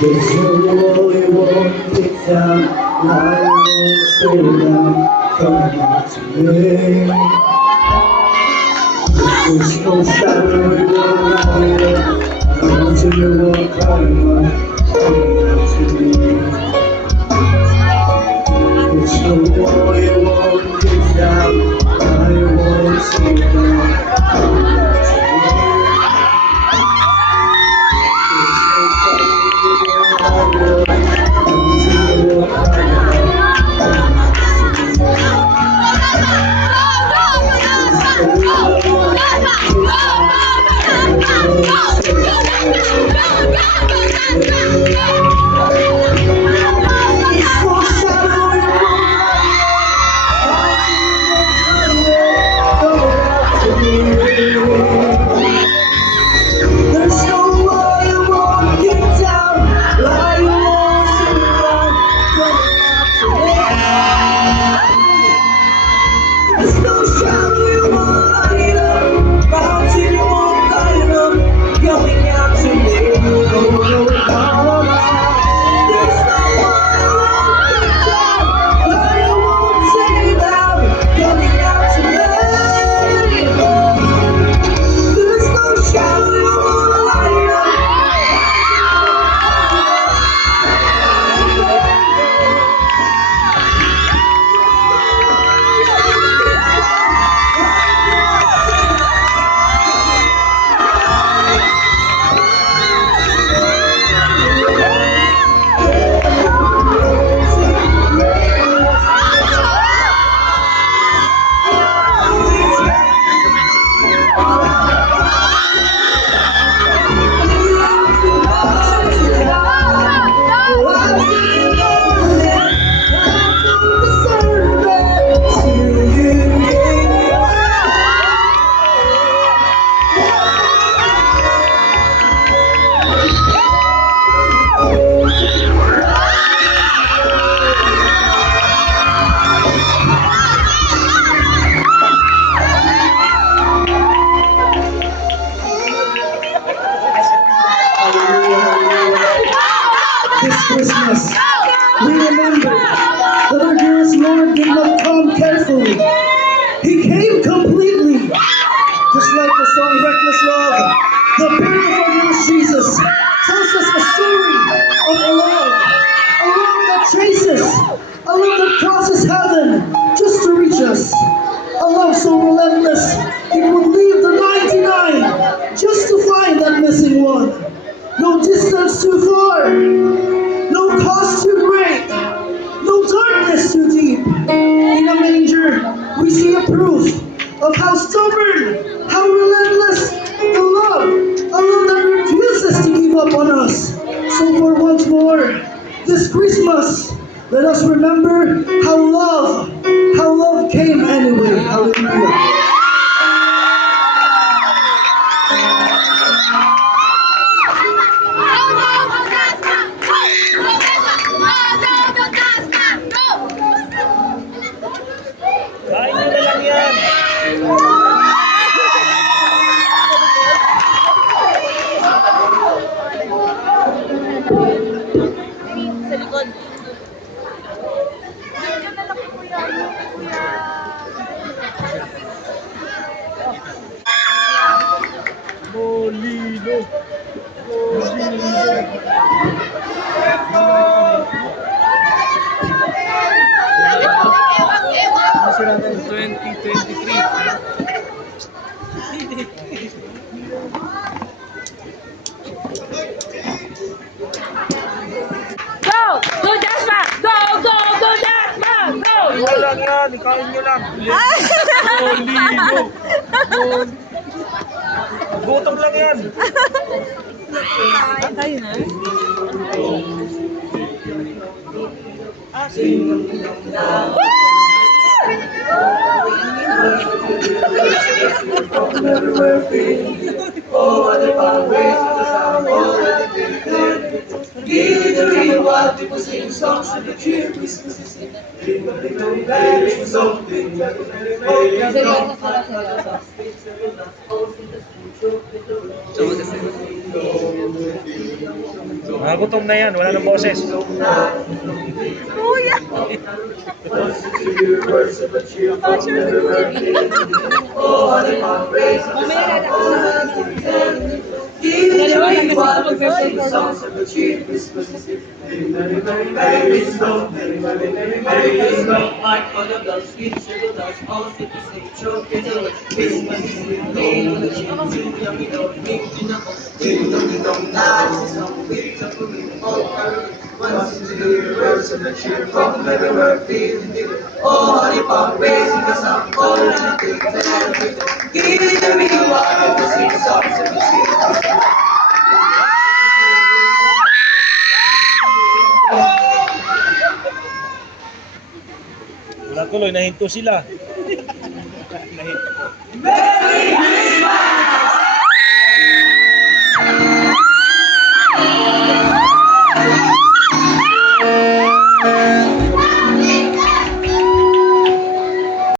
There's no wall you won't kick down, I won't stay down, come back to me. There's no shadow you won't light up, mountain you won't climb up, come back to me. There's no wall you won't kick down, I won't stay down, come back to me. This Christmas, we remember that our dearest Lord did not come carefully. He came completely. Just like the song Reckless Love, the birth of our dearest Jesus tells us a story of a love that chases, a love that crosses heaven just to reach us. A love so relentless, it would leave the 99 just to find that missing one. No distance too far, no cost too great, no darkness too deep. In a manger, we see a proof of how stubborn, how relentless the love, a love that refuses to give up on us. So for once more, this Christmas, let us remember how love came anyway. Hallelujah. Kain nyo na lang yan. Sa likod. Molino. Molino. Masira na yung 2023. Go! Go, Jasper! Go, go, go, Jasper! Go! Wala lang yan. Ikain nyo lang. Molino. Gutom lang yan. Kayo na? Give it the real wild people sing songs to the cheer. Christmas is here. Christmas something. Gutom na yan. Wala nang boses. Kuya! Give it the real wild people sing songs to the cheer. Christmas is here. Merry, merry, merry Christmas. Merry, merry, merry, merry Christmas. Like all the bells, sweet sugar bells, all city say, choke it away. Christmas is here. Lean on the cheer. Yummy dog, ding ding dong, ding dong ding dong. That's the song we took for me. All carol. Once into the universe of the cheer from everywhere, feeling it. Oh, honey pop, raising the sound, all in the things and everything. Give it the real wild people sing songs to the cheer. Wala tuloy. Nahinto sila. Merry